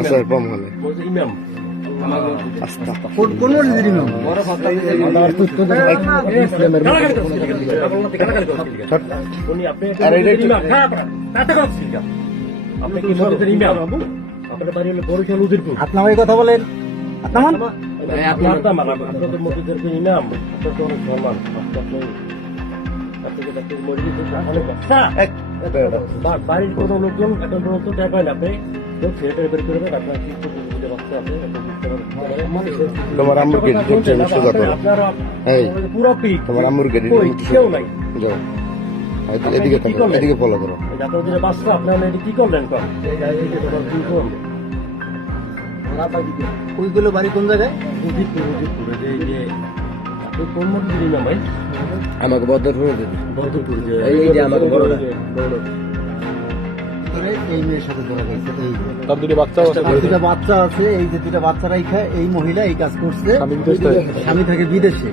আচ্ছা কম হলে কোন মসজিদের ইমাম? আপনি কি মসজিদের ইমাম? আপনার বাড়ি হলো বরিশাল উজিরপুর। আপনার ওই কথা বলেন। আপনার আপনার তো মসজিদের ইমাম, আপনার তো অনেক সম্মান। বাড়ির কোনো লোকজন এখন পর্যন্ত দেখায় না। আপনি ছেলেটা বের করে দেন, আপনার কিছু বাচ্চা আছে, তোমার আম্মুর গেট দেখছেন সোজা করো। এই পুরো পিক তোমার আম্মুর গেট কেউ নাই। যাও এদিকে থাকো, এদিকে ফলো করো। আপনার যে বাচ্চা আপনার এটা কি করলেন? ওইগুলো বাড়ি কোন জায়গায়? আপনি কোন মসজিদের ইমাম ভাই? আমাকে বদরপুরে দিবি। বদরপুর যে এই যে আমাকে বড় এই মেয়ের সাথে ধরা গেছে। এই তার দুটো বাচ্চা আছে, দুটা বাচ্চা আছে। এই যে দুটা বাচ্চারাই খায়। এই মহিলা এই কাজ করছে। স্বামী থাকে বিদেশে।